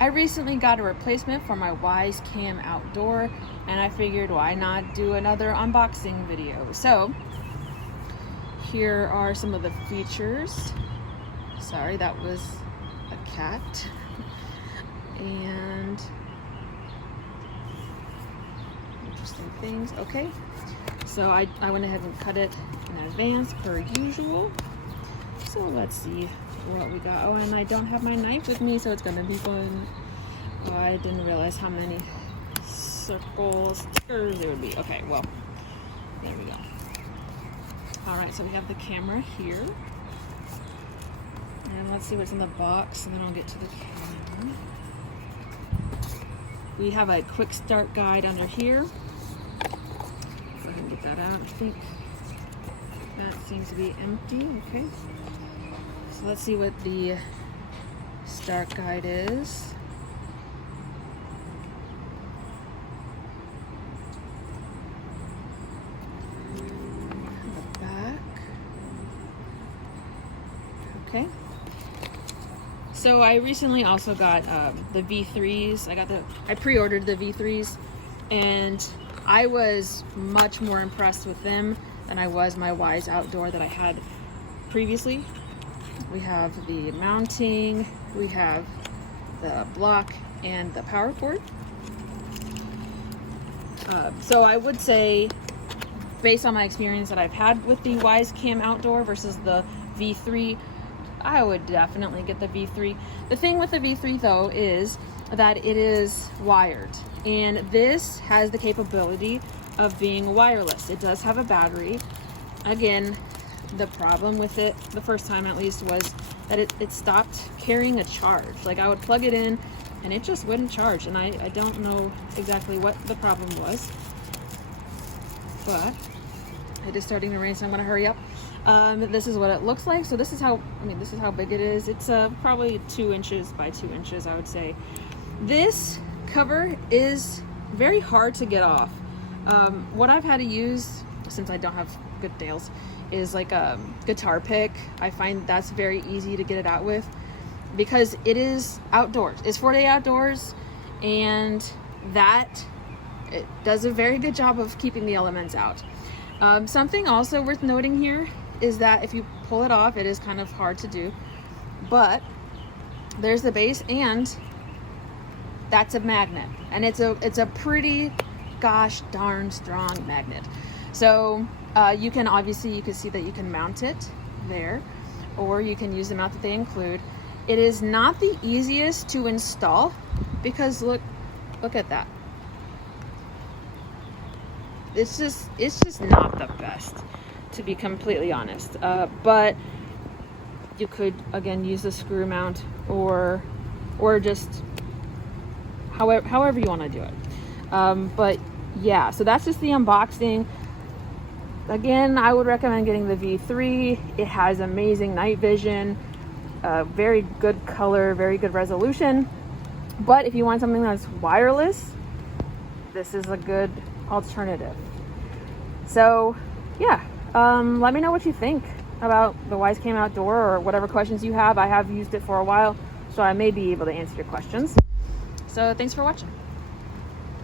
I recently got a replacement for my Wyze Cam Outdoor, and I figured why not do another unboxing video. So here are some of the features. Sorry, that was a cat. And interesting things. Okay, so I went ahead and cut it in advance per usual. So let's see what we got. Oh, and I don't have my knife with me, so it's gonna be fun. Oh, I didn't realize how many circle stickers there would be. Okay, well, there we go. All right, so we have the camera here. And let's see what's in the box, and then I'll get to the camera. We have a quick start guide under here. Go ahead and get that out. I think that seems to be empty. Okay. So let's see what the start guide is. The back. Okay. So I recently also got the V3s. I pre-ordered the V3s, and I was much more impressed with them than I was my Wyze Outdoor that I had previously. We have the mounting, we have the block, and the power cord. So I would say, based on my experience that I've had with the Wyze Cam Outdoor versus the V3, I would definitely get the V3. The thing with the V3 though is that it is wired, and this has the capability of being wireless. It does have a battery. Again, the problem with it, the first time at least, was that it stopped carrying a charge. Like, I would plug it in and it just wouldn't charge, and I don't know exactly what the problem was, but it is starting to rain, so I'm gonna hurry up. This is what it looks like. So this is how big it is. It's probably 2 inches by 2 inches, I would say. This cover is very hard to get off. What I've had to use, since I don't have good nails, is like a guitar pick. I find that's very easy to get it out with because it is outdoors. It's 4-day outdoors, and it does a very good job of keeping the elements out. Something also worth noting here is that if you pull it off, it is kind of hard to do, but there's the base, and that's a magnet, and it's a pretty gosh darn strong magnet. So you can see that you can mount it there, or you can use the mount that they include. It is not the easiest to install because look at that. It's just not the best, to be completely honest. But you could again use a screw mount or just however you want to do it. But yeah, so that's just the unboxing. Again, I would recommend getting the V3. It has amazing night vision, very good color, very good resolution. But if you want something that's wireless, this is a good alternative. So yeah, let me know what you think about the Wyze Cam Outdoor, or whatever questions you have. I have used it for a while, so I may be able to answer your questions. So thanks for watching.